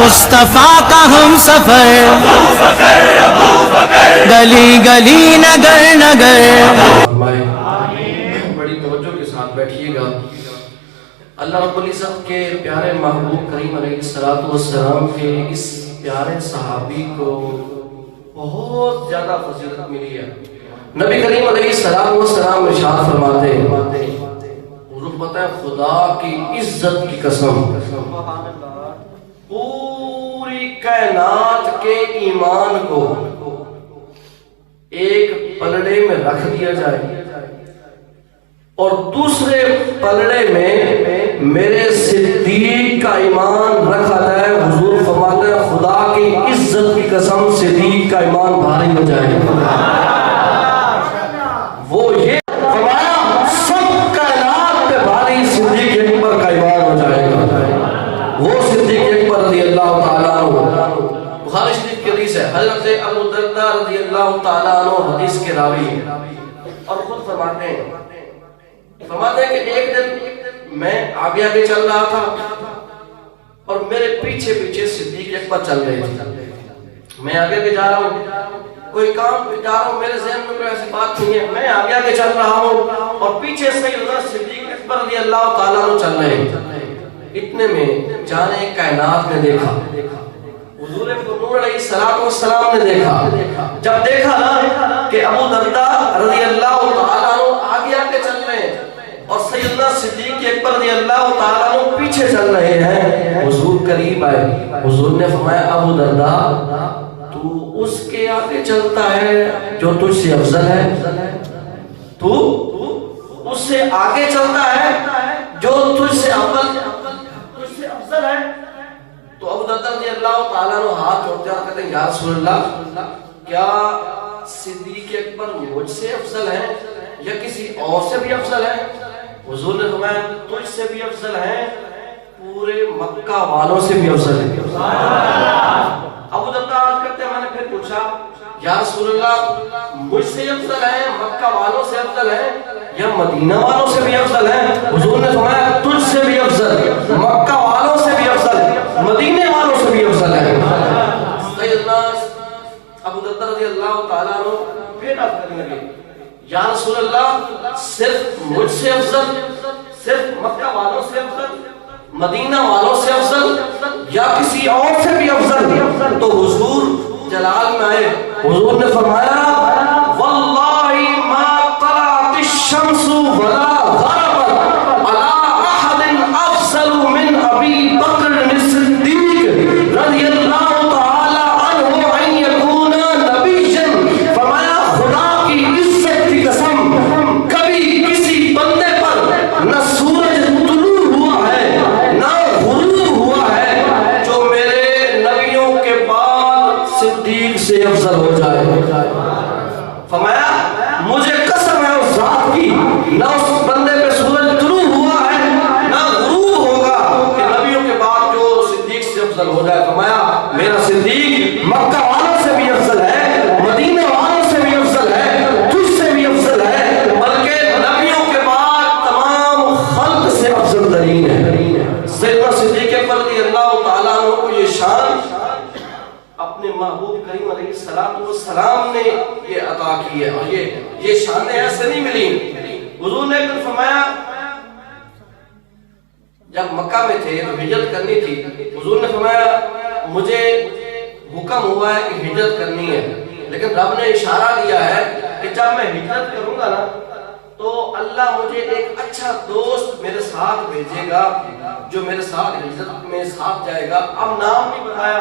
مصطفیٰ کا ہم سفر، گلی گلی نگر نگر۔ بڑی توجہ کے ساتھ بیٹھیے گا۔ اللہ رب العزت کے پیارے محبوب کریم علیہ السلام کے اس پیارے صحابی کو بہت زیادہ فضیلت ملی ہے۔ نبی کریم علیہ السلام ارشاد فرماتے ہیں، حضور پتہ ہے خدا کی عزت کی قسم، پوری کائنات کے ایمان کو ایک پلڑے میں رکھ دیا جائے اور دوسرے پلڑے میں میرے صدیق کا ایمان رکھا جائے، حضور فرماتے ہیں خدا کی عزت کی قسم صدیق کا ایمان بھاری ہو جائے۔ وہ یہ فرمایا سب کائنات پہ بھاری صدیق اکبر کا ایمان ہو جائے گا۔ وہ صدیق اکبر رضی اللہ تعالیٰ عنہ، بخاری شریف کی حدیث ہے، حضرت ابو درداء رضی اللہ تعالیٰ عنہ حدیث کے راوی ہیں اور خود فرماتے ہیں کہ ایک دن میں آگے آگے چل رہا تھا اور میرے پیچھے پیچھے صدیق اکبر چل رہے تھے۔ میں آگے آگے جا رہا ہوں، کوئی کام جا رہا ہوں، میرے ذہن میں کوئی ایسی بات نہیں ہے، میں آگے آگے چل رہا ہوں اور پیچھے سے حضرت صدیق اکبر رضی اللہ تعالیٰ عنہ چل رہے ہیں۔ اتنے میں جانے کائنات نے دیکھا، حضور نور علیہ السلام نے دیکھا، جب دیکھا نا کہ ابو درداء رضی اللہ تعالیٰ عنہ آگے آگے چل رہے ہیں اور سیدنا صدیق اکبر رضی اللہ تعالیٰ عنہ پیچھے چل رہے ہیں، حضور قریب آئے، حضور نے فرمایا ابو درداء تو اس کے آگے چلتا ہے جو تجھ سے افضل ہے، تو اس سے آگے چلتا ہے جو تجھ سے افضل ہے۔ تو ابو درداء رضی اللہ تعالیٰ عنہ ہاتھ جوڑتے ہیں اور کہتے ہیں یا رسول اللہ، کیا صدیق اکبر مجھ سے افضل ہے یا کسی اور سے بھی افضل ہے؟ حضور نے فرمایا تجھ سے بھی افضل ہے، پورے مکہ والوں سے بھی افضل ہے۔ ابو درداء عرض کرتے ہیں میں نے پھر پوچھا یا رسول اللہ مجھ سے افضل ہے، مکہ والوں سے افضل ہے یا مدینہ والوں سے بھی افضل ہے؟ حضور نے فرمایا تجھ سے بھی افضل، مکہ والوں سے بھی افضل، مدینے والوں سے بھی افضل ہے۔ سیدنا ابو درداء رضی اللہ تعالیٰ عنہ پھر عرض کرنے لگے یا رسول اللہ صرف مجھ سے افضل، صرف مکہ والوں سے افضل، مدینہ والوں سے افضل یا کسی اور سے بھی افضل؟ تو حضور جلال میں آئے، حضور نے فرمایا واللہ ما طلعت الشمس ولا غربت علی احد افضل من ابی بکر الصدیق رضی اللہ تعالی عنہ ان یکون نبیا۔ فرمایا خدا کی عزت کی قسم کبھی کسی بندے پر نہ سورج طلوع ہوا ہے نہ غروب ہوا ہے جو میرے نبیوں کے بعد صدیق سے افضل ہو جائے۔ فرمایا مجھے قسم ہے اس ذات کی، نہ اس بندے پہ سورج طلوع ہوا ہے نہ غروب ہوگا کہ نبیوں کے بعد جو صدیق سے افضل ہو جائے۔ فرمایا میرا صدیق مکہ والوں سے بھی افضل ہے، مدینہ والوں سے بھی افضل ہے، تجھ سے بھی افضل ہے، بلکہ نبیوں کے بعد تمام خلق سے افضل ترین ہے۔ سیدنا صدیق اکبر رضی اللہ تعالیٰ عنہ کو یہ شان اپنے محبوب کریم علیہ السلام نے یہ عطا کی ہے اور یہ شانیں ایسے نہیں ملی۔ حضور نے ایک دن فرمایا جب مکہ میں تھے تو ہجرت کرنی تھی، حضور نے فرمایا مجھے حکم ہوا ہے کہ ہجرت کرنی ہے، لیکن رب نے اشارہ دیا ہے کہ جب میں ہجرت کروں گا نا تو اللہ مجھے ایک اچھا دوست میرے ساتھ بھیجے گا جو میرے ساتھ ہجرت میں ساتھ جائے گا۔ اب نام نہیں بتایا،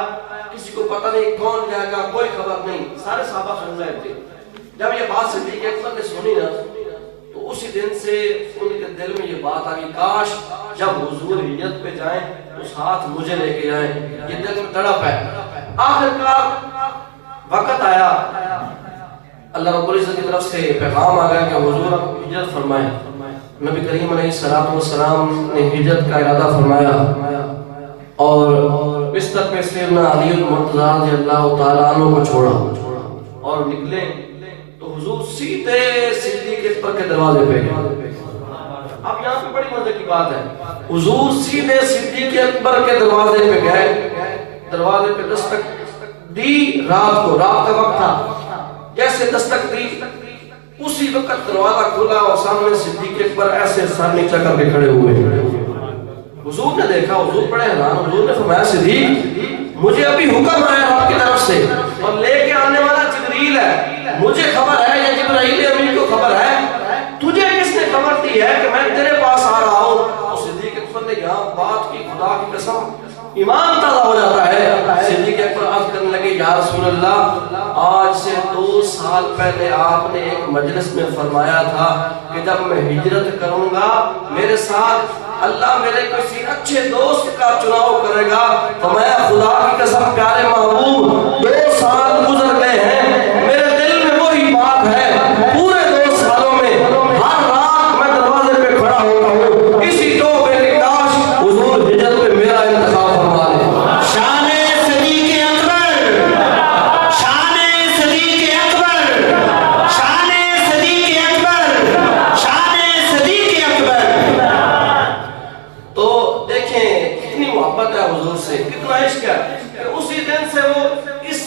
کسی کو پتہ نہیں کون جائے گا، کوئی خبر نہیں، سارے صحابہ سن رہے تھے۔ جب یہ بات صدیق اکبر نے سنی نا تو اسی دن سے ان کے دل میں یہ بات آ گئی کاش جب حضور ہجرت پہ جائیں تو ساتھ مجھے لے کے جائیں، یہ دل میں تڑپ ہے۔ آخر کار وقت آیا، اللہ رب العزت کی طرف سے پیغام آ گیا کہ حضور اب ہجرت فرمائیں۔ نبی کریم علیہ السلام نے ہجرت کا ارادہ فرمایا اور بستر پہ سیدنا علی المرتضیٰ رضی اللہ تعالیٰ عنہ کو چھوڑا اور نکلے تو حضور سیدھے صدیق اکبر کے دروازے پہ گئے۔ اب یہاں پہ بڑی مزے کی بات ہے، حضور سیدھے صدیق اکبر کے دروازے پہ گئے، دروازے پہ دستک دی، رات کا وقت تھا، جیسے دستک دی اسی وقت دروازہ کھلا اور سامنے صدیق اکبر ایسے سر نیچا کر کے کھڑے ہوئے. حضور نے دیکھا، حضور بڑے حیران، حضور نے فرمایا صدیق مجھے ابھی حکم آیا آپ کی طرف سے اور لے کے آنے والا جبریل ہے، مجھے خبر ہے یا جبرائیل امین کو خبر ہے، تجھے کس نے خبر دی ہے کہ میں تیرے پاس آ رہا ہوں؟ صدیق اکبر نے یہاں بات کی، خدا کی قسم ایمان تازہ ہو جاتا ہے. صدیق اکبر عرض کرنے لگے یا رسول اللہ آج سے 2 سال پہلے آپ نے ایک مجلس میں فرمایا تھا کہ جب میں ہجرت کروں گا میرے ساتھ اللہ میرے کسی اچھے دوست کا چناؤ کرے گا. فرمایا خدا کی قسم پیارے محبوب 2 سال گزر گئے ہیں، میرے دل میں وہی بات ہے، پورے 2 سالوں میں ہر رات میں دروازے پہ کھڑا ہوتا ہوں اسی توبے کی کاش حضور ہجرت میں میرا انتخاب فرما لے. شان صدیق اکبر، شان صدیق اکبر، شان صدیق اکبر، شان صدیق اکبر. تو دیکھیں کتنی محبت ہے حضور سے، کتنا عشق ہے کہ اسی دن سے وہ اس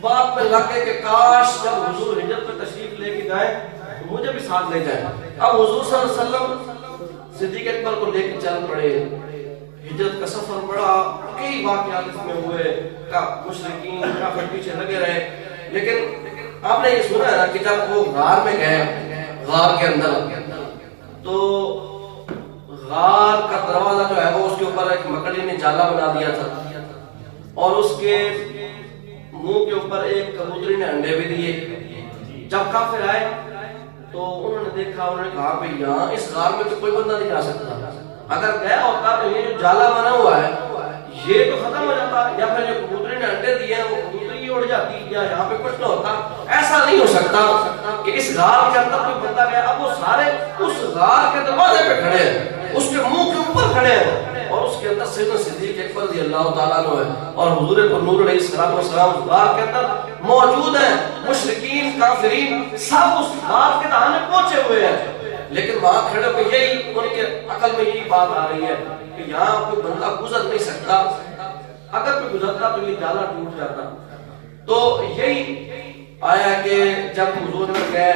بات پہ لگ گئے کہ کاش جب حضور ہجرت پہ تشریف لے کے جائیں تو مجھے بھی ساتھ لے جائیں. اب حضور صلی اللہ علیہ وسلم صدیق اکبر کو لے کے چل پڑے. ہجرت کا سفر بڑا، کئی واقعات اس میں ہوئے، مشرکین کافر پیچھے لگے رہے، لیکن آپ نے یہ سنا ہے نا کہ جب وہ غار میں گئے، غار کے اندر، تو غار کا دروازہ جو ہے وہ اس کے اوپر ایک مکڑی نے جالا بنا دیا تھا اور اس کے منہ کے اوپر ایک کبوتری نے انڈے بھی دیے. جب کافر آئے تو انہوں نے دیکھا، انہوں نے کہا کہ یہاں اس غار میں تو کوئی بندہ نہیں آ سکتا، اگر گیا ہوتا تو یہ جو جالا بنا ہوا ہے یہ تو ختم ہو جاتا، یا پھر جو کبوتری نے انڈے دیے ہیں وہ کبوتری اڑ جاتی، یا یہاں پہ کچھ نہ ہوتا. ایسا نہیں ہو سکتا کہ اس غار کے اندر کوئی بندہ گیا. اب وہ سارے اس غار کے دروازے پہ کھڑے ہیں، اس کے منہ کے اوپر کھڑے ہیں اور اس کے اندر سیدنا صدیق اکبر رضی اللہ تعالیٰ عنہ ہے اور حضور پر نور علیہ السلام غار کے اندر موجود ہیں. مشرکین کافرین سب اس غار کے دہانے پہنچے ہوئے ہیں، لیکن وہاں کھڑے ہو کے یہی ان کے عقل میں یہی بات آ رہی ہے کہ یہاں کوئی بندہ گزر نہیں سکتا، اگر کوئی گزرتا تو یہ جالا ٹوٹ جاتا. تو یہی آیا کہ جب حضور میں گئے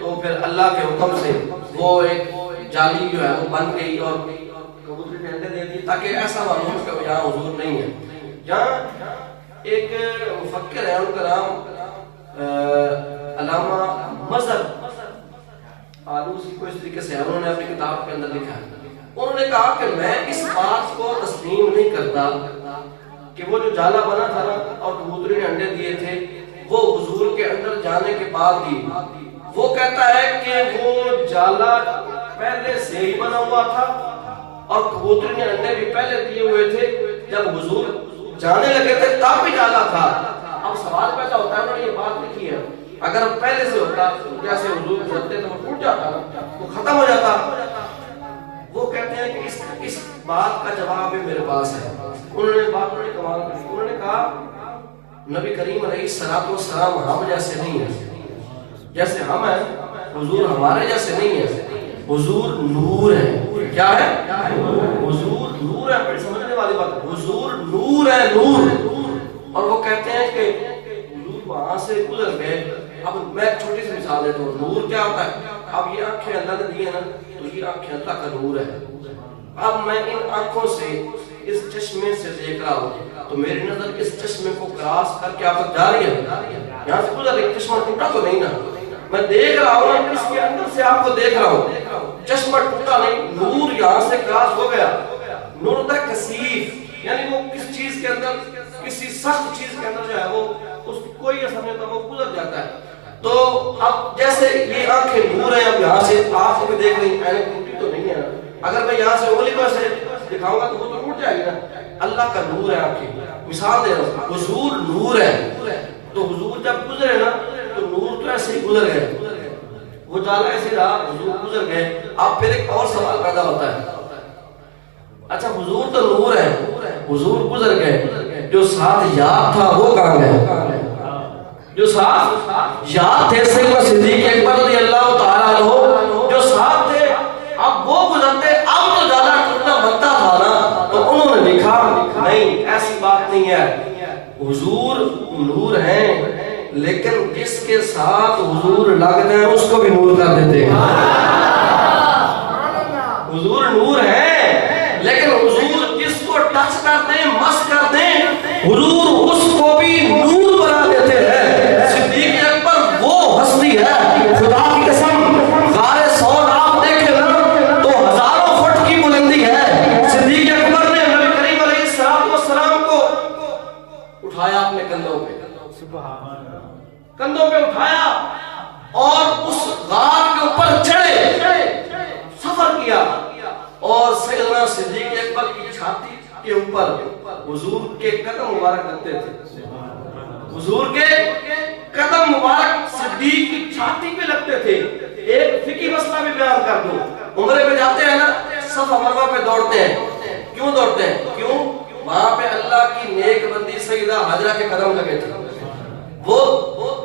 تو پھر اللہ کے حکم سے وہ ایک جالی جو ہے وہ بن گئی اور کبوتری نے انڈے دے دی تاکہ ایسا معلوم ہو کہ یہاں حضور نہیں ہے. یہاں ایک مفکر ہے، ان کا نام علامہ مظہر آلوسی کو اس طریقے سے انہوں نے اپنی کتاب کے اندر لکھا ہے. انہوں نے کہا کہ میں اس بات کو تسلیم نہیں کرتا کہ وہ جو جالا بنا تھا نا اور کبوتری نے انڈے دیے تھے وہ حضور کے اندر جانے کے بعد ہی، وہ کہتا ہے کہ وہ جالا پہلے سے ہی بنا ہوا تھا اور کبوتری نے انڈے بھی پہلے دیے ہوئے تھے، جب حضور جانے لگے تھے تب بھی جالا تھا. اب سوال پیدا ہوتا ہے، انہوں نے یہ بات لکھی ہے اگر پہلے سے ہوتا جیسے حضور چلتے تو وہ ٹوٹ جاتا نا، وہ ختم ہو جاتا. وہ کہتے ہیں کہ اس بات کا جواب میرے پاس ہے. انہوں نے بات بڑی کمال کی، انہوں نے کہا نبی کریم علیہ السلام ہم جیسے نہیں ہیں، جیسے ہم ہیں حضور ہمارے جیسے نہیں ہیں، حضور نور ہے. کیا ہے؟ حضور نور ہے. بڑی سمجھنے والی بات ہے، حضور نور ہے، نور. اور وہ کہتے ہیں کہ حضور وہاں سے گزر گئے. اب میں ایک چھوٹی سی مثال دیتا ہوں، نور کیا ہوتا ہے؟ اب یہ آنکھیں اللہ نے دی ہیں نا، تو یہ آنکھیں اللہ کا نور ہے. اب میں ان آنکھوں سے اس چشمے سے دیکھ رہا ہوں تو میری نظر اس چشمے کو کراس کر کے آپ تک جا رہی ہے، یہاں سے گزر رہی. چشمہ ٹوٹا تو نہیں نا، میں دیکھ رہا ہوں اس کے اندر سے آپ کو دیکھ رہا ہوں، چشمہ ٹوٹا نہیں. نور یہاں سے کراس ہو گیا. نور ہوتا ہے کثیف، یعنی وہ کس چیز کے اندر، کسی سخت چیز کے اندر جو ہے وہ اس کو کوئی اثر نہیں ہوتا، وہ گزر جاتا ہے. تو اب جیسے یہ آنکھیں نور ہیں، اب یہاں سے آپ کو بھی دیکھ رہی ہیں، ٹوٹی تو نہیں ہے. اگر میں یہاں سے انگلی کو سے دکھاؤں گا تو وہ تو ٹوٹ جائے گی نا. اللہ کا نور ہے آنکھیں. مثال دے رہا ہوں، حضور نور ہے. تو حضور جب گزرے نا تو نور تو ایسے ہی گزر گئے، وہ جالا ایسے رہا، حضور گزر گئے. اب پھر ایک اور سوال پیدا ہوتا ہے، اچھا حضور تو نور ہے، حضور گزر گئے، جو ساتھ یاد تھا وہ کہاں گئے؟ جو ساتھ یاد تھے سیدنا صدیق اکبر رضی اللہ تعالیٰ عنہ جو ساتھ تھے، اب وہ گزرتے، اب تو زیادہ ٹوٹنا بنتا تھا نا. تو انہوں نے لکھا نہیں، ایسی بات نہیں ہے. حضور نور ہیں لیکن جس کے ساتھ حضور لگتے ہیں اس کو بھی نور کر دیتے ہیں. حضور نور ہیں لیکن حضور جس کو ٹچ کر دیں مس کر دیں حضور اس کو بھی نور بنا دیتے ہیں. صدیق اکبر وہ ہستی ہے خدا کی قسم غار ثور آپ دیکھیں نا تو ہزاروں فٹ کی بلندی ہے. صدیق اکبر نے نبی کریم علیہ السلام کو اٹھایا اپنے کندھوں پہ اٹھایا اور اس غار کے اوپر چڑھے سفر کیا اور سیدنا صدیق اکبر کی چھاتی کے اوپر حضور کے قدم مبارک رکھتے تھے. حضور کے قدم مبارک صدیق کی چھاتی پہ لگتے تھے. ایک فقہی مسئلہ بھی بیان کر دوں. عمرے پہ جاتے ہیں نا صفا مروہ پہ دوڑتے ہیں. کیوں دوڑتے ہیں؟ کیوں؟ وہاں پہ اللہ کی نیک بندی سیدہ حاجرہ کے قدم لگے تھے. وہ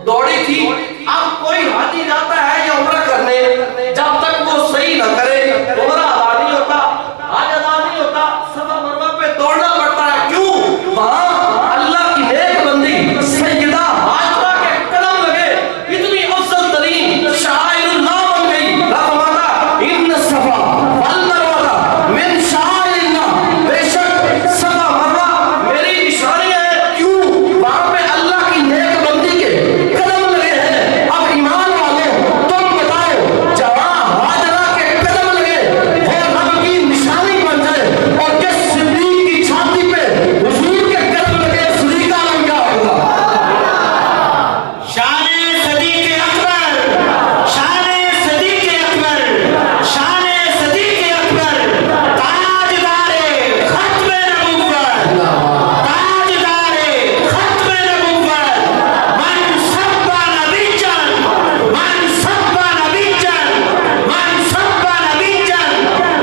دوڑی تھی. اب کوئی حاجی جاتا ہے یا عمرہ کرنے جب تک وہ صحیح نہ کرے عمرہ ادا نہیں ہوتا حج ادا نہیں ہوتا. صفا مروہ پہ دوڑنا پڑتا ہے. کیوں؟ وہاں اللہ کی نیک بندی سیدہ حاجرہ کے قدم لگے. اتنی افضل ترین شعائر اللہ بن گئی. فرماتا ان الصفا والمروہ من شعائر اللہ. بے شک صفا مروہ میری نشانیاں ہیں. کیوں؟ وہاں پہ اللہ کی نیک بندی کے قدم لگے ہیں. اب ایمان والوں تم بتاؤ جہاں حاجرہ کے قدم لگے وہ رب کی نشانی بن جائے اور جس صدیق کی چھاتی پہ حضور کے قدم لگے صدیق کا عالم کیا ہوگا. شان صدیق اکبر شان صدیق اکبر شان صدیق اکبر تاجدار ختم نبوت تاجدار ختم نبوت من سب نبی جان من سب نبی جان من سب نبی جان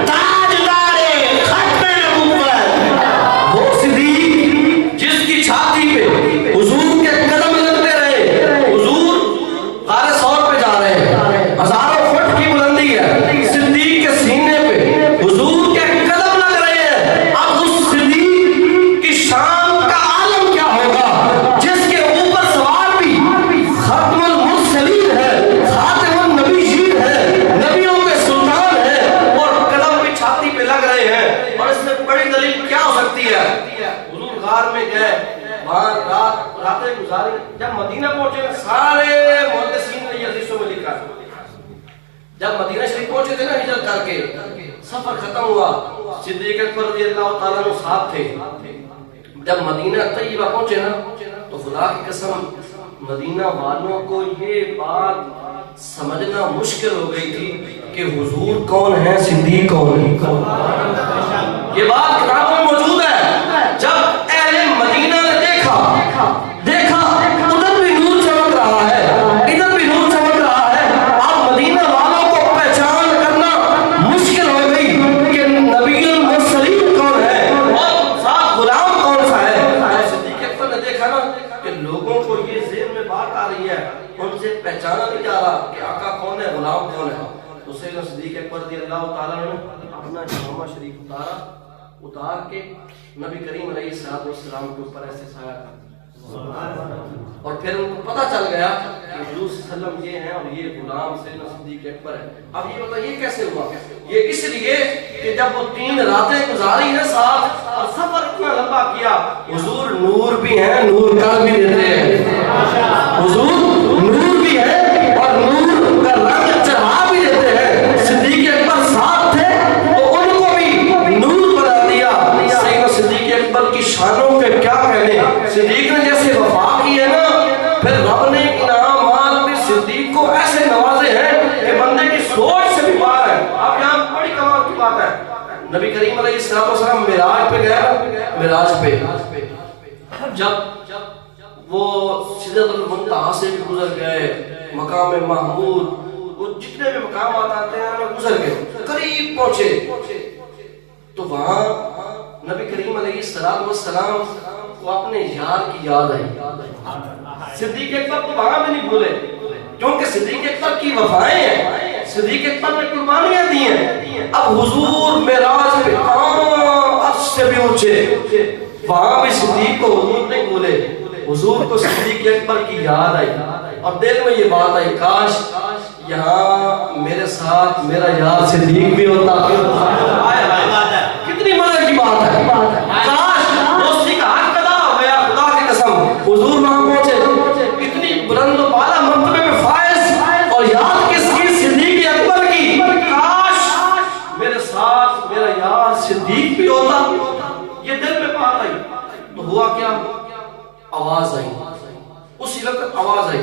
تاجدار ختم نبوت. وہ صدیق جس کی چھاتی پہ حضور کے قدم لگتے رہے. حضور غار ثور پہ جا رہے ہیں ہزاروں فٹ کی بلندی ہے. صدیق کے سینے پہ حضور کے قدم لگ رہے ہیں. اب اس صدیق کی شان کا عالم کیا ہوگا جس کے اوپر سوار بھی ختم المرسلین ہے خاتم النبیین ہے نبیوں کے سلطان ہے اور قدم بھی چھاتی پہ لگ رہے ہیں. اور اس میں بڑی دلیل کیا ہو سکتی ہے؟ حضور غار میں گئے وہاں راتیں گزاری. جب مدینہ پہنچے سارے محدثین نے یہ حدیثوں میں لکھا جب مدینہ شریف پہنچے تھے نا ہجرت کر کے سفر ختم ہوا صدیق اکبر رضی اللہ تعالیٰ عنہ ساتھ تھے. جب مدینہ طیبہ پہنچے نا تو خدا کی قسم مدینہ والوں کو یہ بات سمجھنا مشکل ہو گئی تھی کہ حضور کون ہے صدیق کون ہے. یہ بات کتابوں میں موجود ہے. جب اہل مدینہ نے دیکھا ادھر بھی نور چمک رہا ہے ادھر بھی نور چمک رہا ہے. اب مدینہ والوں کو پہچان کرنا مشکل ہو گئی کہ نبی المرسلین کون ہے اور ساتھ غلام کون سا ہے. صدیق اکبر نے دیکھا نا کہ لوگوں کو یہ ذہن میں بات آ رہی ہے ان سے پہچانا نہیں جا رہا کہ آقا کون ہے غلام کون ہے. تو سیدنا صدیق اکبر رضی اللہ تعالیٰ نے اپنا جامہ شریف اتار کے نبی کریم علیہ السلام کے اوپر ایسے سایہ کر دیا. اور پھر ان کو پتہ چل گیا کہ حضور صلی اللہ علیہ وسلم یہ ہیں اور یہ غلام سیدنا صدیق اکبر ہے. اب یہ بتائیے کیسے ہوا؟ یہ اس لیے کہ جب وہ 3 راتیں گزاری ہیں ساتھ اور سفر اتنا لمبا کیا. حضور نور بھی ہیں نور کر بھی دیتے ہیں. حضور نور بھی ہے اور نور کا رنگ چڑھا بھی دیتے ہیں. صدیق اکبر ساتھ تھے تو ان کو بھی نور بنا دیا. سیدنا صدیق اکبر کی شانوں کے کیا کہنے. صدیق نے جیسے وفا کی ہے نا پھر رب نے انعامات میں صدیق کو ایسے نوازے ہیں کہ بندے کی سوچ سے بھی باہر ہے. اب یہاں بڑی کمال کی بات ہے. نبی کریم علیہ السلام معراج پہ گیا. معراج پہ جب وہ سدرۃ المنتہا سے بھی گزر گئے مقام محمود وہ جتنے بھی مقامات آتے ہیں گزر گئے قریب پہنچے تو وہاں نبی کریم علیہ السلام کو اپنے یار کی یاد آئی. صدیق اکبر تو وہاں بھی نہیں بھولے کیونکہ صدیق اکبر کی وفائیں ہیں. صدیق اکبر نے قربانیاں دی ہیں. اب حضور معراج پہ عرش سے بھی اونچے وہاں بھی صدیق کو حضور نہیں بولے، حضور کو صدیق اکبر کی یاد آئی اور دل میں یہ بات آئی کاش یہاں میرے ساتھ میرا یار صدیق بھی ہوتا۔ کتنی مزے کی بات ہے، کاش دوستی کا حق ادا ہو گیا۔ خدا کی قسم حضور وہاں پہنچے، کتنی بلند و بالا مرتبے میں فائز، اور یاد کس کی؟ صدیق اکبر کی۔ کاش میرے ساتھ میرا یار صدیق بھی ہوتا، یہ دل میں بات آئی۔ تو ہوا کیا؟ آواز آئی، اسی وقت آواز آئی،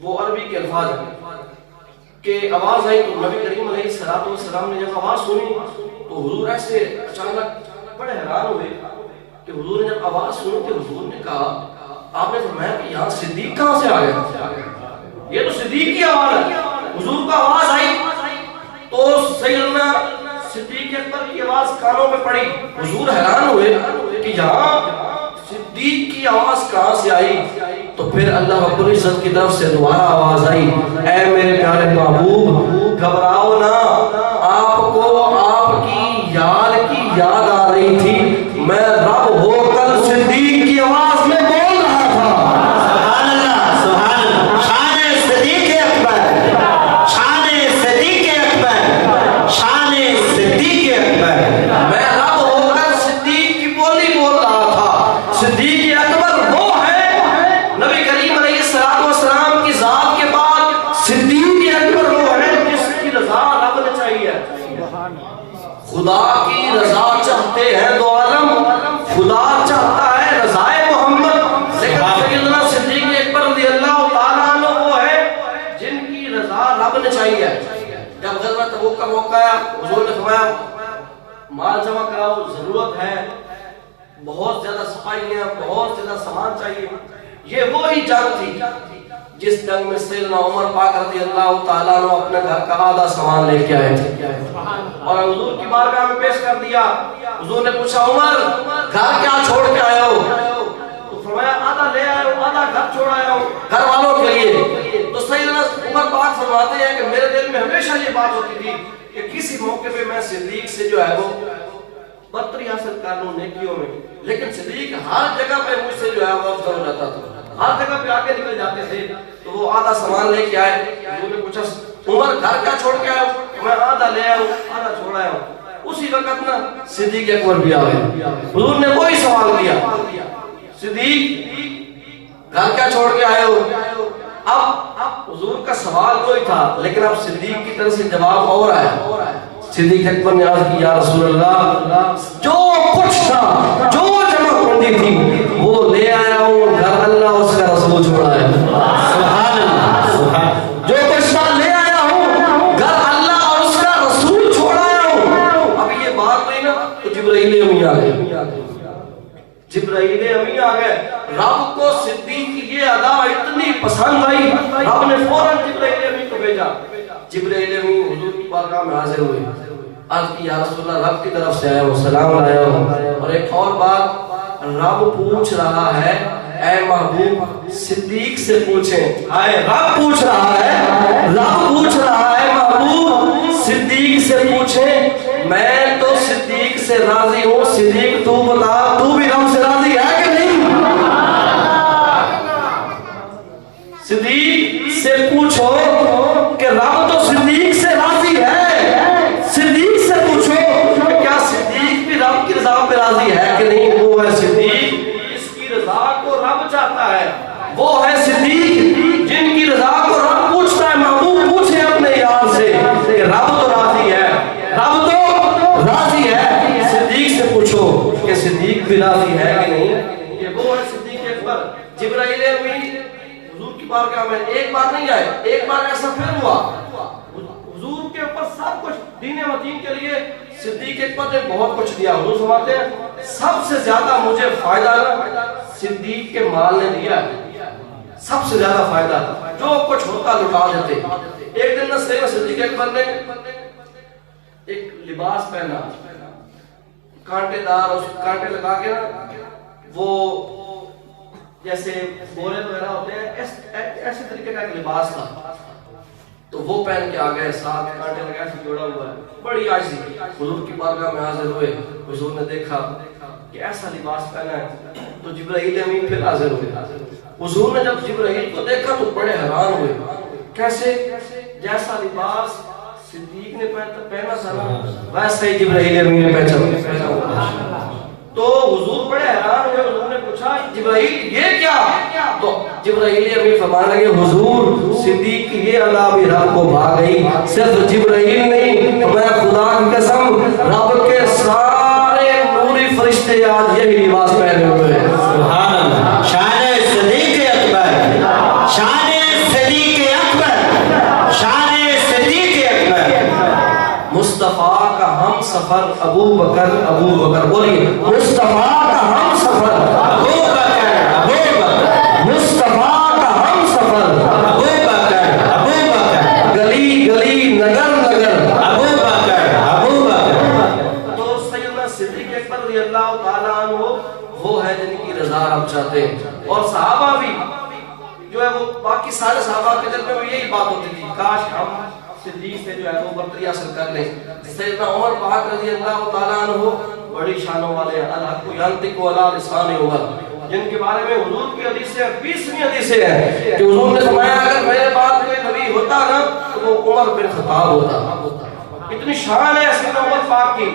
وہ عربی کے الفاظ ہیں کہ آواز آئی تو نبی کریم علیہ السلام نے جب آواز سنی تو حضور ایسے اچانک بڑے حیران ہوئے کہ حضور نے جب آواز سنی کہ حضور نے کہا، آپ نے فرمایا کہ یہاں صدیق کہاں سے آ گیا؟ یہ تو صدیق کی آواز ہے۔ حضور کو آواز آئی تو سیدنا صدیق اکبر کی آواز کانوں میں پڑی، حضور حیران ہوئے کہ یہاں صدیق کی آواز کہاں سے آئی؟ تو پھر اللہ رب العزت کی طرف سے دوبارہ آواز آئی، اے میرے پیارے محبوب گھبراؤ نہ، آپ کو آپ کی یار کی یاد آ رہی تھی، میں رب ہو کر صدیق کی آواز میں بول رہا تھا۔ سبحان اللہ، سبحان اللہ، شان صدیق اکبر، شان صدیق اکبر، شان صدیق اکبر۔ میں رب ہو کر صدیق کی بولی بول رہا تھا۔ صدیق اکبر وہ ہے، نبی کریم علیہ السلام کی ذات کے بعد صدیق اکبر وہ ہے جس کی رضا رب نے چاہیے۔ خدا کی رضا چاہتے ہیں دو عالم، خدا چاہتا ہے رضائے محمد، لیکن سیدنا صدیق اکبر رضی اللہ تعالیٰ عنہ وہ ہے جن کی رضا رب نے چاہیے۔ جب غزوہ تبوک کا موقع آیا، حضور نے فرمایا مال جمع کراؤ، ضرورت ہے، بہت زیادہ سپاہیاں، بہت زیادہ سامان چاہیے۔ یہ وہی جنگ تھی جس جنگ میں سیدنا عمر پاک رضی اللہ تعالیٰ عنہ اپنے گھر کا آدھا سامان لے کے آئے تھے اور حضور کی بارگاہ میں پیش کر دیا۔ حضور نے پوچھا عمر گھر کیا چھوڑ کے آئے ہو؟ تو فرمایا آدھا لے آئے ہو، آدھا گھر چھوڑ آئے ہو گھر والوں کے لیے۔ تو سیدنا عمر پاک فرماتے ہیں کہ میرے دل میں ہمیشہ یہ بات ہوتی تھی کہ کسی موقع پہ میں صدیق سے جو ہے وہ برتری حاصل کر لوں نیکیوں میں، لیکن صدیق ہر جگہ پہ مجھ سے جو ہے وہ افضل ہو جاتا تھا، ہر جگہ پہ آگے نکل جاتے تھے۔ تو وہ آدھا سامان لے کے آئے، حضور نے پوچھا عمر گھر کیا چھوڑ کے آئے ہو؟ میں آدھا لے آیا ہوں، آدھا چھوڑ آیا ہوں۔ اسی وقت نا صدیق اکبر بھی آ گئے، حضور نے وہی سوال کیا، صدیق گھر کیا چھوڑ کے آئے ہو؟ اب حضور کا سوال وہی تھا لیکن اب صدیق کی طرف سے جواب اور آیا۔ صدیق اکبر نے عرض کی یا رسول اللہ جو کچھ تھا، جو جمع کنڈی تھی وہ لے آیا ہوں، گھر اللہ اس کا رسول چھوڑا ہے۔ سبحان اللہ، سبحان، جو کچھ تھا لے آیا ہوں، گھر اللہ اور اس کا رسول چھوڑ آیا ہوں۔ اب یہ بات نہیں نا تو جبرائیل امی آ گئے، جبرائیل امی آ گئے۔ رب کو صدیق کی یہ ادا اتنی پسند آئی، رب نے فوراً جبرائیل امی کو بھیجا۔ جبرائیل امی حضور کی بارگاہ میں حاضر ہوئے، عرض کی یا رسول اللہ رب کی طرف سے آیا ہوں، سلام لایا ہوں۔ اور ایک اور بات، رب پوچھ رہا ہے اے محبوب صدیق سے پوچھیں، آئے رب پوچھ رہا ہے، رب پوچھ رہا ہے محبوب صدیق سے پوچھیں، میں تو صدیق سے راضی ہوں، صدیق تو بتا تو بھی رب سے راضی ہے کہ نہیں؟ صدیق سے پوچھو کہ رب تو صدیق سے راضی ہے، صدیق سے پوچھو کہ کیا صدیق بھی رب کی رضا پہ راضی ہے کہ نہیں؟ وہ ہے صدیق اس کی رضا کو رب چاہتا ہے، وہ ہے صدیق جن کی رضا کو رب پوچھتا ہے۔ محبوب پوچھے اپنے یار سے کہ رب تو راضی ہے، رب تو راضی ہے، صدیق سے پوچھو کہ صدیق بھی راضی ہے کہ نہیں؟ یہ وہ ہے صدیق اکبر۔ جبرائیل امین حضور کی بارگاہ میں ایک بار نہیں آئے، ایک بار ایسا پھر ہوا، حضور کے اوپر سب کچھ دین و دین کے لیے صدیق اکبر نے بہت کچھ دیا۔ حضور فرماتے ہیں سب سے زیادہ مجھے فائدہ صدیق کے مال نے دیا ہے، سب سے زیادہ فائدہ جو کچھ ہوتا لٹا دیتے۔ ایک دن نہ صدیق اکبر نے ایک لباس پہنا کانٹے دار، اس کانٹے لگا کے نا وہ جیسے بولے وغیرہ ہوتے ہیں ایسے طریقے کا ایک لباس تھا، تو وہ پہن کے آ گئے، ساتھ کانٹے لگا سے جوڑا ہوا ہے، بڑی عاجزی۔ حضور کی بارگاہ میں حاضر ہوئے، حضور نے دیکھا کہ ایسا لباس پہنا ہے، تو جبرائیل امین پھر حاضر ہوئے۔ حضور نے جب جبرائیل کو دیکھا تو بڑے حیران ہوئے، کیسے؟ جیسا لباس صدیق نے پہنا تھا نا ویسا ہی جبرائیل امین نے پہنا۔ تو حضور بڑے حیران ہوئے، حضور نے پوچھا جبرائیل یہ کیا؟ تو جبرائیل امین فرمانے لگے حضور صدیق کی یہ ادا بھی رب کو بھا گئی، صرف جبرائیل نہیں، میں خدا کی قسم رب کے سارے نوری فرشتے آج یہی لباس پہنے ہوئے ہیں۔ سبحان اللہ، شان صدیق اکبر، شان صدیق اکبر، شان صدیق اکبر۔ مصطفیٰ کا ہم سفر ابو بکر، ابو بکر بولیے، مصطفیٰ کا ہم سفر ابو بکر، ابو بکر، مصطفیٰ کا ہم سفر ابو بکر، ابو بکر، گلی گلی نگر نگر ابو بکر، ابو بکر۔ تو سیدنا صدیق اکبر رضی اللہ تعالیٰ عنہ وہ ہے جن کی رضا آپ چاہتے ہیں، اور صحابہ بھی جو ہے وہ باقی سارے صحابہ کے دل میں یہی بات ہوتی تھی، کاش ہم صدیق سے جو ہے وہ برتری حاصل کر لیں۔ سیدنا عمر پاک رضی اللہ تعالیٰ عنہ بڑی شانوں والے ہیں، الحق ینطق علی لسان عمر، جن کے بارے میں حضور کی حدیثیں 20ویں حدیثیں ہیں کہ حضور نے فرمایا اگر میرے بعد کوئی نبی ہوتا نا تو وہ عمر بن خطاب ہوتا۔ اتنی شان ہے سیدنا عمر پاک کی،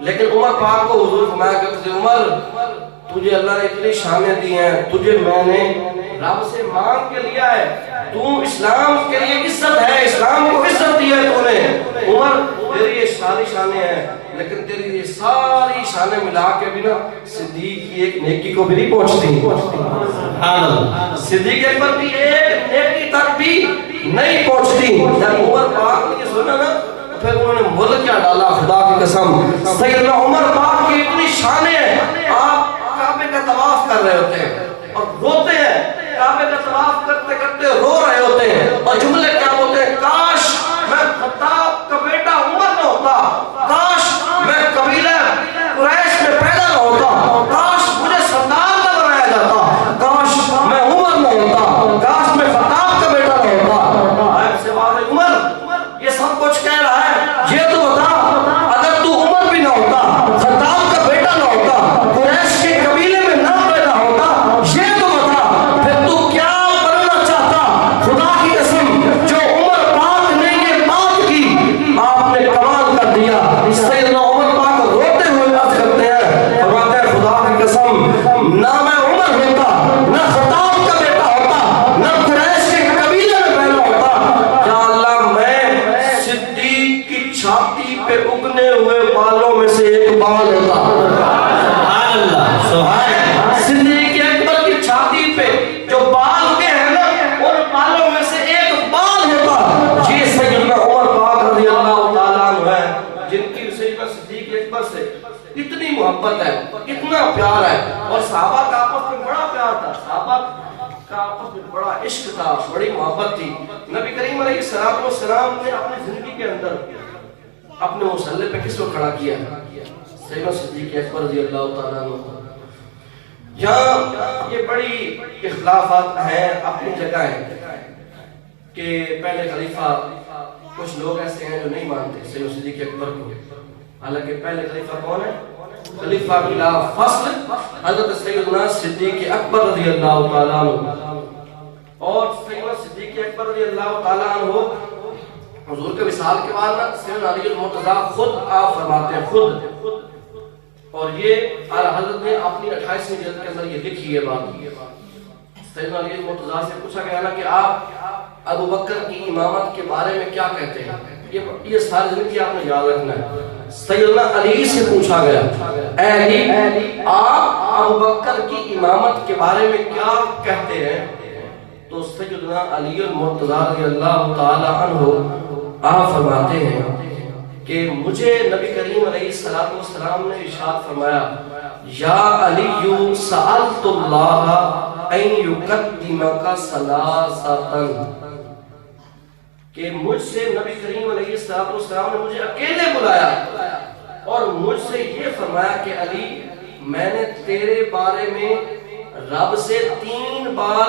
لیکن عمر پاک کو حضور فرمایا کرتے تھے عمر تجھے اللہ نے اتنی شانیں دی ہیں، تجھے میں نے رب سے مانگ کے لیا ہے، تو اسلام کے لیے عزت ہے، اسلام کو عزت دی ہے تو نے، عمر تیری یہ ساری شانیں ہیں لیکن تیری یہ ساری شانیں ملا کے بھی نا صدیق کی ایک نیکی کو بھی نہیں پہنچتی۔ سبحان اللہ، صدیق اکبر کی ایک نیکی تک بھی نہیں پہنچتی۔ جب عمر پاک نے یہ سنا نا پھر انہوں نے ملک کیا ڈالا، خدا کی قسم سیدنا عمر پاک کی اتنی شانیں ہیں، آپ کعبے کا طواف کر رہے ہوتے ہیں اور روتے ہیں، کعبے کا طواف کرتے کرتے رو رہے ہوتے ہیں اور جملے کیا ہوتے ہیں، کاش میں خطاب کا بیٹا عمر نہ ہوتا، کاش میں قبیلہ قریش میں پیدا نہ ہوتا، کاش مجھے سردار نہ بنایا جاتا، کاش میں عمر نہ ہوتا، کاش میں خطاب کا بیٹا نہ ہوتا۔ عیب سے بات ہے عمر یہ سب کچھ کہہ رہا ہے، یہ تو بتا اگر تو عمر بھی نہ ہوتا، خطاب کا بیٹا نہ ہوتا، قریش کے قبیلے میں نہ پیدا ہوتا، یہ تو بتا پھر تو کیا بننا چاہتا۔ خدا کی قسم جو عمر پاک نے یہ بات کی آپ نے کمال کر دیا۔ سیدنا عمر پاک روتے ہوئے عرض کرتے ہیں، فرماتے ہیں خدا کی قسم نہ میں عمر ہوتا، نہ خطاب کا بیٹا ہوتا، نہ قریش کے قبیلے میں پیدا ہوتا، یا اللہ میں صدیق کی چھاتی پہ اگنے ہوئے بالوں میں سے ایک بال ہوتا۔ سبحان اللہ، سبحان اللہ، صدیق اکبر کی چھاتی پہ جو بال اگے ہیں نا ان بالوں میں سے ایک بال ہوتا۔ یہ سیدنا عمر پاک رضی اللہ تعالیٰ عنہ ہے جن کی سیدنا صدیق اکبر سے اتنی محبت ہے، اتنا پیار ہے، اور صحابہ کا آپس میں بڑا پیار تھا، صحابہ کا آپس میں بڑا عشق تھا، بڑی محبت تھی۔ نبی کریم علیہ السلام نے اپنی زندگی کے اندر اپنے مصلی پہ کس کو کھڑا کیا؟ سیدنا صدیق اکبر رضی اللہ تعالیٰ عنہ۔ یہاں یہ بڑی اختلافات ہیں، اپنی جگہ ہیں کہ پہلے خلیفہ کچھ لوگ ایسے ہیں جو نہیں مانتے سیدنا صدیق اکبر کو، حالانکہ پہلے خلیفہ کون ہے؟ خلیفہ بلا فصل حضرت سیدنا صدیق اکبر رضی اللہ تعالیٰ عنہ، اور سیدنا صدیق اکبر رضی اللہ تعالیٰ عنہ حضور کے وصال کے بعد نا سیدنا علی المرتضیٰ خود آپ فرماتے ہیں، خود، اور یہ اعلیٰ حضرت نے اپنی 28ویں جلد کے اندر یہ لکھی ہے بات۔ سیدنا علی المرتضیٰ سے پوچھا گیا نا کہ آپ ابو بکر کی امامت کے بارے میں کیا کہتے ہیں، یہ ساری زندگی آپ نے یاد رکھنا ہے۔ سیدنا علی سے پوچھا گیا اے علی آپ ابو بکر کی امامت کے بارے میں کیا کہتے ہیں؟ تو سیدنا علی المرتضیٰ رضی اللہ تعالی عنہ آپ فرماتے ہیں کہ مجھے نبی کریم علیہ السلام نے ارشاد فرمایا یا علی سألت اللہ ان یقدمک ثلاثۃ، کہ مجھ سے نبی کریم علیہ السلام نے مجھے اکیلے بلایا اور مجھ سے یہ فرمایا کہ علی میں نے تیرے بارے میں رب سے 3 بار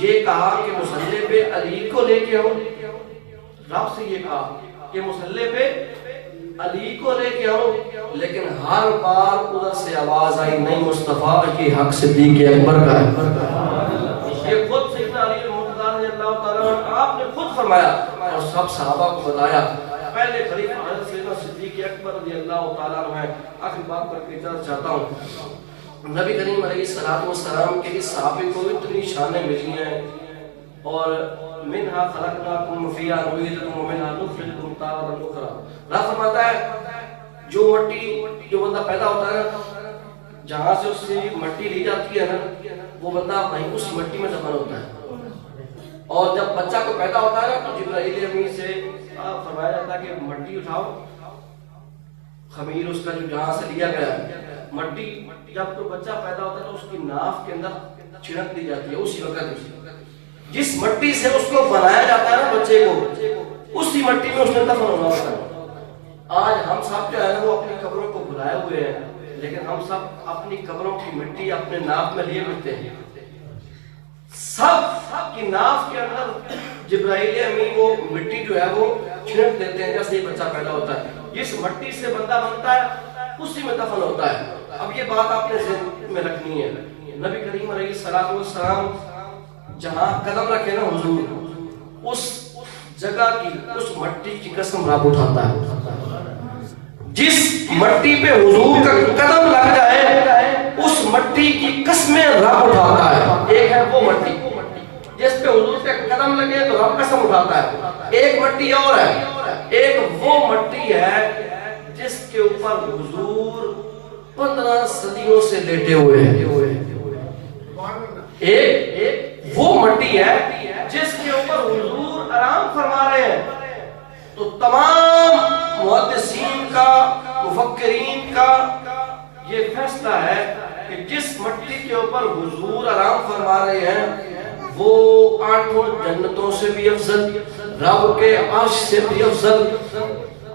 یہ کہا کہ مصلی پہ علی کو لے کے آؤ، رب سے یہ کہا کہ مصلی پہ علی کو لے کے آؤ، لیکن ہر بار ادھر سے آواز آئی نہیں، مصطفیٰ کی حق صدیق اکبر کا ہے۔ یہ خود سیدنا علی المرتضیٰ رضی اللہ تعالیٰ عنہ آپ نے خود فرمایا اور سب صحابہ کو بتایا۔ پہلے خلیفہ حضرت سیدنا صدیق اکبر رضی اللہ تعالیٰ عنہ ہے۔ آخری بات پر اجازت چاہتا ہوں، نبی کریم علیہ السلام کے اس صحابے کو اتنی شانیں ملی ہیں، اور منہا خلقناکم فیہا نعیدکم ومنہا نخرجکم تارۃ اخری۔ رب فرماتا ہے جو بندہ پیدا ہوتا ہے نا، جہاں سے اس سے مٹی لی جاتی ہے نا، وہ بندہ وہیں اس مٹی میں دفن ہوتا ہے، اور جب بچہ کو پیدا ہوتا ہے نا تو جبرائیل امین سے فرمایا جاتا ہے کہ مٹی اٹھاؤ، خمیر اس کا جو جہاں سے لیا گیا ہے مٹی، جب تو بچہ پیدا ہوتا ہے تو اس کی ناف کے اندر چھڑک دی جاتی ہے، اسی وقت جس مٹی سے اس کو بنایا جاتا ہے نا بچے کو، اسی مٹی میں اس نے دفن ہونا ہوتا ہے۔ آج ہم سب جو ہے نا وہ اپنی قبروں کو بھلائے ہوئے ہیں، لیکن ہم سب اپنی قبروں کی مٹی اپنے ناف میں لیے پھرتے ہیں۔ سب کی ناف کے اندر جبرائیل امین وہ مٹی جو ہے وہ چھڑک دیتے ہیں جیسے ہی بچہ پیدا ہوتا ہے، جس مٹی سے بندہ بنتا ہے اسی میں دفن ہوتا ہے۔ اب یہ بات آپ نے ذہن میں رکھنی ہے، نبی کریم علیہ السلام جہاں قدم رکھے نا حضور، اس جگہ کی اس مٹی کی قسم رب اٹھاتا ہے۔ جس مٹی پہ حضور کا قدم لگ جائے اس مٹی کی قسمیں رب اٹھاتا ہے۔ ایک ہے وہ مٹی جس پہ حضور کے قدم لگے تو رب قسم اٹھاتا ہے، ایک مٹی اور ہے، ایک وہ مٹی ہے جس کے اوپر حضور 15 صدیوں سے لیٹے ہوئے ہیں۔ ایک وہ مٹی ہے جس کے اوپر حضور آرام فرما رہے ہیں۔ تو تمام محدثین کا، مفکرین کا یہ فیصلہ ہے کہ جس مٹی کے اوپر حضور آرام فرما رہے ہیں وہ 8 جنتوں سے بھی افضل، رب کے عرش سے بھی افضل،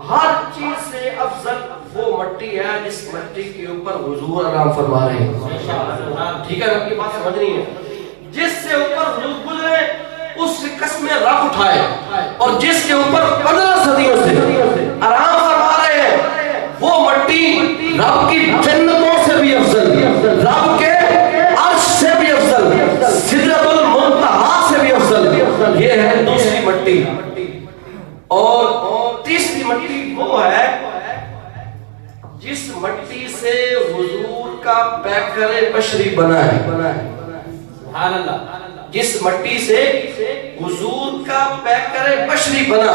ہر چیز سے افضل وہ مٹی ہے جس مٹی کے اوپر حضور آرام فرما رہے ہیں۔ ٹھیک ہے، آپ کی بات سمجھنی ہے۔ جس سے اوپر حضور گزرے اس سے قسمیں رب اٹھائے، اور جس کے اوپر 15 صدیوں سے آرام فرما رہے ہیں وہ مٹی رب کی جنتوں سے بھی افضل، رب کے عرش سے بھی افضل، سدرۃ المنتہا سے بھی افضل۔ یہ ہے دوسری مٹی۔ اور تیسری مٹی وہ ہے جس مٹی سے حضور کا پیکر بشری بنا ہے۔ سبحان اللہ۔ جس مٹی سے حضور کا پیکر بشری بنا،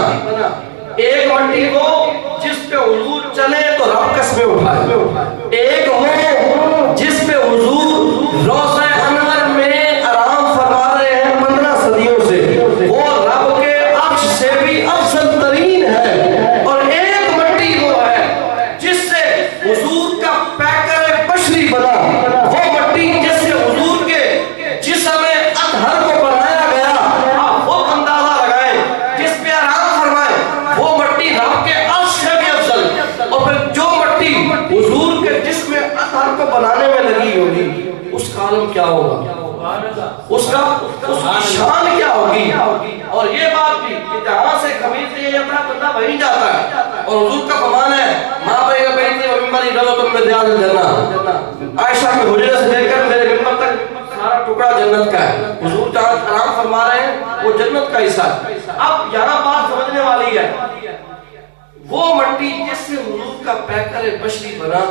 ایک مٹی وہ جس پہ حضور چلے تو رب قسمیں اٹھائے، ایک وہ جس پہ حضور روضہ انور میں آرام فرما رہے ہیں 15 صدیوں سے، وہ رب کے عرش سے بھی افضل ترین ہے، اور ایک مٹی وہ ہے جس سے حضور کا پیکر بشری بنا، وہ مٹی جس سے حضور کے جسم اطہر کو بنایا گیا۔ آپ وہ اندازہ لگائیں جس پہ آرام فرمائے وہ مٹی رب کے عرش سے بھی افضل، اور پھر جو مٹی حضور کے جسم اطہر کو بنانے میں لگی ہوگی اس کا عالم کیا ہوگا، اس کی شان کیا ہوگی۔ اور یہ بات بھی کہ جہاں سے خمیر دیا جاتا ہے بندہ وہیں جاتا ہے، اور حضور کا فرمان ہے ماں بھائی بیٹھے اور ممبری ڈالو تم میں دیاد الجنہ، عائشہ کے حجرے سے لے کر میرے ممبر تک سارا ٹکڑا جنت کا ہے۔ حضور جہاں آرام فرما رہے ہیں وہ جنت کا حصہ ہے۔ اب یہاں بات سمجھنے والی ہے، وہ مٹی جس سے حضور کا پیکر بشری بنا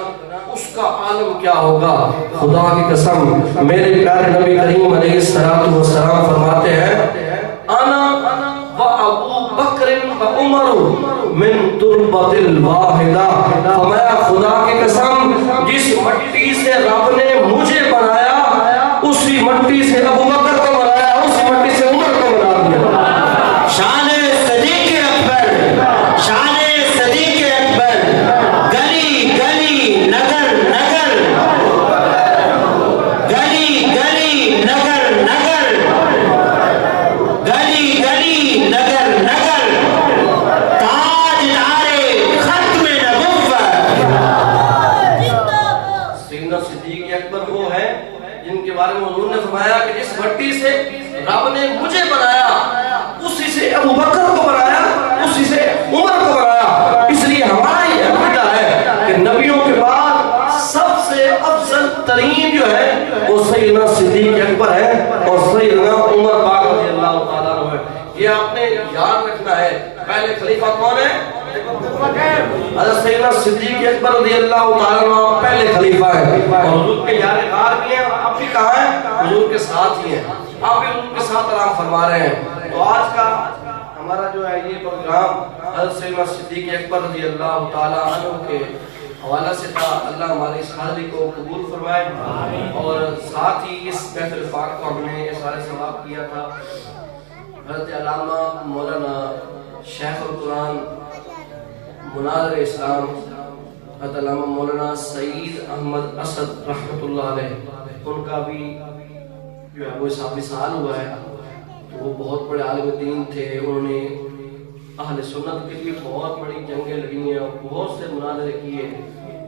اس کا عالم کیا ہوگا۔ خدا کی قسم میرے پیارے نبی کریم علیہ السلام فرماتے ہیں انا و ابو بکر و عمر من تربت الواحدہ، فرمایا خدا کی قسم جس مٹی سے رب نے مجھے بنایا اسی مٹی سے ابو بکر کو بنایا، اسی مٹی سے عمر کو بنا دیا۔ شان صدیق اکبر، شان صدیق اکبر، گلی گلی نگر نگر، گلی گلی نگر نگر، گلی گلی نگر نگر، تاجدار ختم نبوت۔ سیدنا صدیق اکبر وہ ہے جن کے بارے میں حضور نے فرمایا کہ جس مٹی سے رب نے مجھے بنایا اسی سے ابو بکر کو بنایا، اسی سے عمر کو بنایا۔ اس لیے ہمارا یہ سیدنا صدیق اکبر ہے اور سیدنا عمر پاک رضی اللہ تعالیٰ عنہ ہے. یہ آپ نے یاد رکھنا ہے. پہلے خلیفہ کون ہے؟ حضرت سیدنا صدیق اکبر رضی اللہ تعالیٰ عنہ پہلے خلیفہ ہیں اور حضور کے یار غار بھی ہیں اور اب بھی کہاں ہیں؟ حضور کے ساتھ ہی ہیں. آپ بھی حضور کے ساتھ آرام فرما رہے ہیں. تو آج کا ہمارا جو ہے یہ پروگرام حضرت سیدنا صدیق اکبر رضی اللہ تعالیٰ عنہ کے حوالہ سے تھا. اللہ ہماری اس حاضری کو قبول فرمائے اور ساتھ ہی اس محفل پاک کو ہم نے یہ سارے ثواب کیا تھا. حضرت علامہ مولانا شیخ القرآن مناظر اسلام حضرت علامہ مولانا سعید احمد اسد رحمۃ اللہ علیہ، ان کا بھی جو ہے وہ وصال ہوا ہے. تو وہ بہت بڑے عالم دین تھے. انہوں نے اہل سنت کے لیے بہت بڑی جنگیں لڑی ہیں اور بہت سے مناظرے کیے.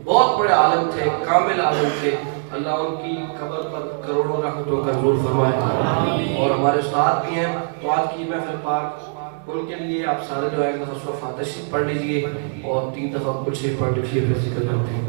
بہت بڑے عالم تھے، کامل عالم تھے. اللہ ان کی قبر پر کروڑوں رحمتوں کا نور فرمائے. اور ہمارے استاد بھی ہیں. تو آج کی محفل پاک ان کے لیے آپ سارے جو ہے ایک دفعہ سورہ فاتحہ پڑھ لیجئے اور 3 دفعہ کل شریف پڑھ لیجئے، پھر ذکر کرتے ہیں.